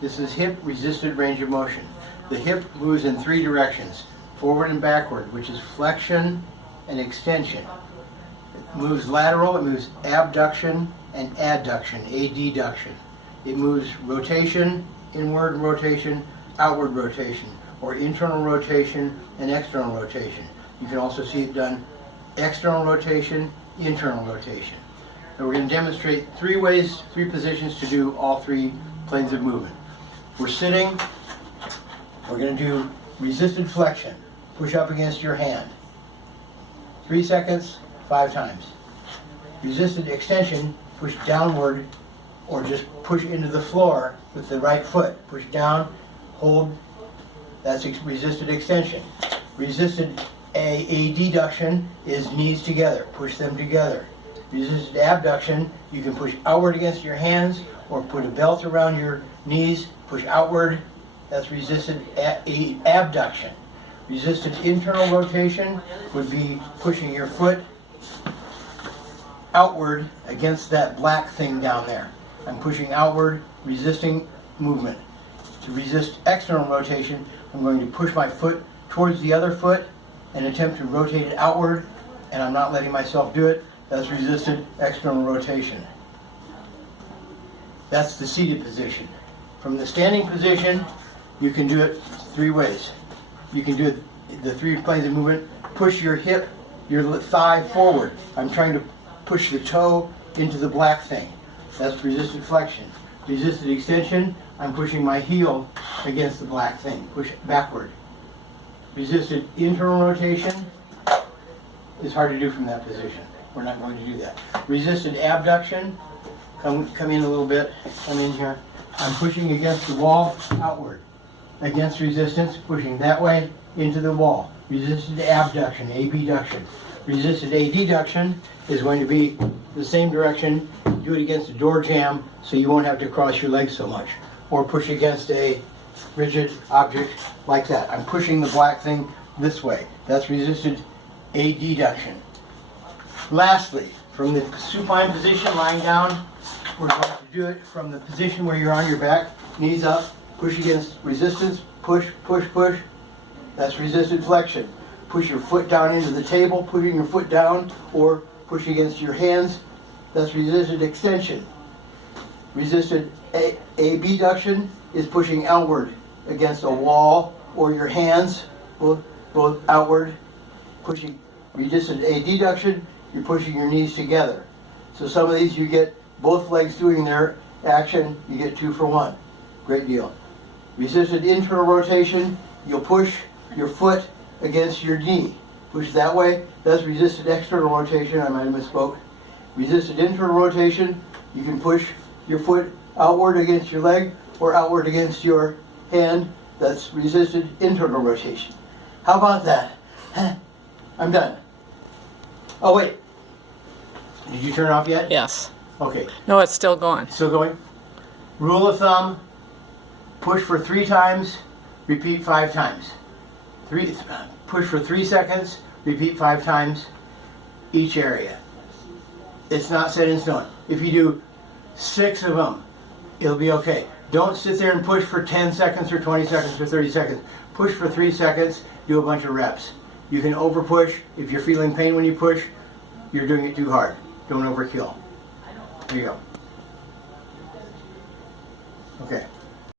This is hip resisted range of motion. The hip moves in 3 directions, forward and backward, which is flexion and extension. It moves lateral, it moves abduction and adduction, adduction. It moves rotation, inward rotation, outward rotation, or internal rotation and external rotation. You can also see it done external rotation, internal rotation. So we're going to demonstrate 3 ways, 3 positions to do all 3 planes of movement. We're sitting, we're going to do resisted flexion, push up against your hand. 3 seconds, 5 times. Resisted extension, push downward or just push into the floor with the right foot. Push down, hold, that's resisted extension. Resisted adduction is knees together, push them together. Resisted abduction, you can push outward against your hands or put a belt around your knees, push outward, that's resisted abduction. Resisted internal rotation would be pushing your foot outward against that black thing down there. I'm pushing outward, resisting movement. To resist external rotation, I'm going to push my foot towards the other foot and attempt to rotate it outward, and I'm not letting myself do it. That's resisted external rotation. That's the seated position. From the standing position, you can do it 3 ways. You can do it, the 3 planes of movement. Push your hip, your thigh forward. I'm trying to push the toe into the black thing. That's resisted flexion. Resisted extension, I'm pushing my heel against the black thing. Push it backward. Resisted internal rotation is hard to do from that position. We're not going to do that. Resisted abduction, come in a little bit, come in here. I'm pushing against the wall outward. Against resistance, pushing that way into the wall. Resisted abduction, abduction. Resisted adduction is going to be the same direction. Do it against a door jamb so you won't have to cross your legs so much. Or push against a rigid object like that. I'm pushing the black thing this way. That's resisted adduction. Lastly, from the supine position, lying down, we're going to do it from the position where you're on your back, knees up, push against resistance, push, push, push. That's resisted flexion. Push your foot down into the table, pushing your foot down, or push against your hands. That's resisted extension. Resisted abduction is pushing outward against a wall or your hands, both outward. Pushing resisted adduction, you're pushing your knees together. So some of these you get both legs doing their action, you get 2 for 1. Great deal. Resisted internal rotation, you'll push your foot against your knee. Push that way, that's resisted external rotation, I might have misspoke. Resisted internal rotation, you can push your foot outward against your leg or outward against your hand, that's resisted internal rotation. How about that? I'm done. Oh wait, did you turn it off yet? Yes. Okay. No, it's still going. Still going? Rule of thumb, push for 3 times, repeat 5 times. Push for 3 seconds, repeat 5 times each area. It's not set in stone. If you do 6 of them, it'll be okay. Don't sit there and push for 10 seconds or 20 seconds or 30 seconds. Push for 3 seconds, do a bunch of reps. You can over push. If you're feeling pain when you push, you're doing it too hard. Don't overkill. There you go. Okay.